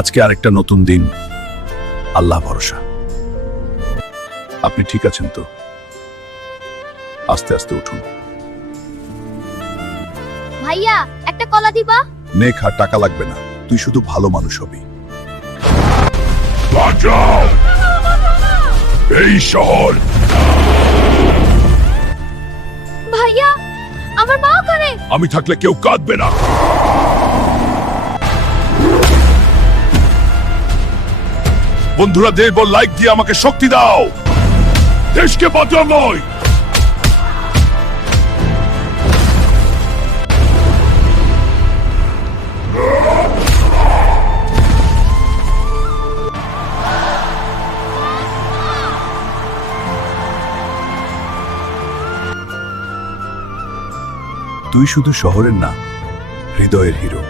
আজকে আরেকটা নতুন দিন, আল্লাহ ভরসা। আপনি ঠিক আছেন তো? আস্তে আস্তে উঠুন। ভাইয়া একটা কলা দিবা? নে খা, টাকা লাগবে না, তুই শুধু ভালো মানুষ হবি। এই শহর ভাইয়া আমার মা করে। আমি থাকলে কেউ কাঁদবে না। বন্ধুরা, দেব লাইক দিয়ে আমাকে শক্তি দাও। দেশকে বাঁচাও নয়। তুই শুধু শহরের না, হৃদয়ের হিরো।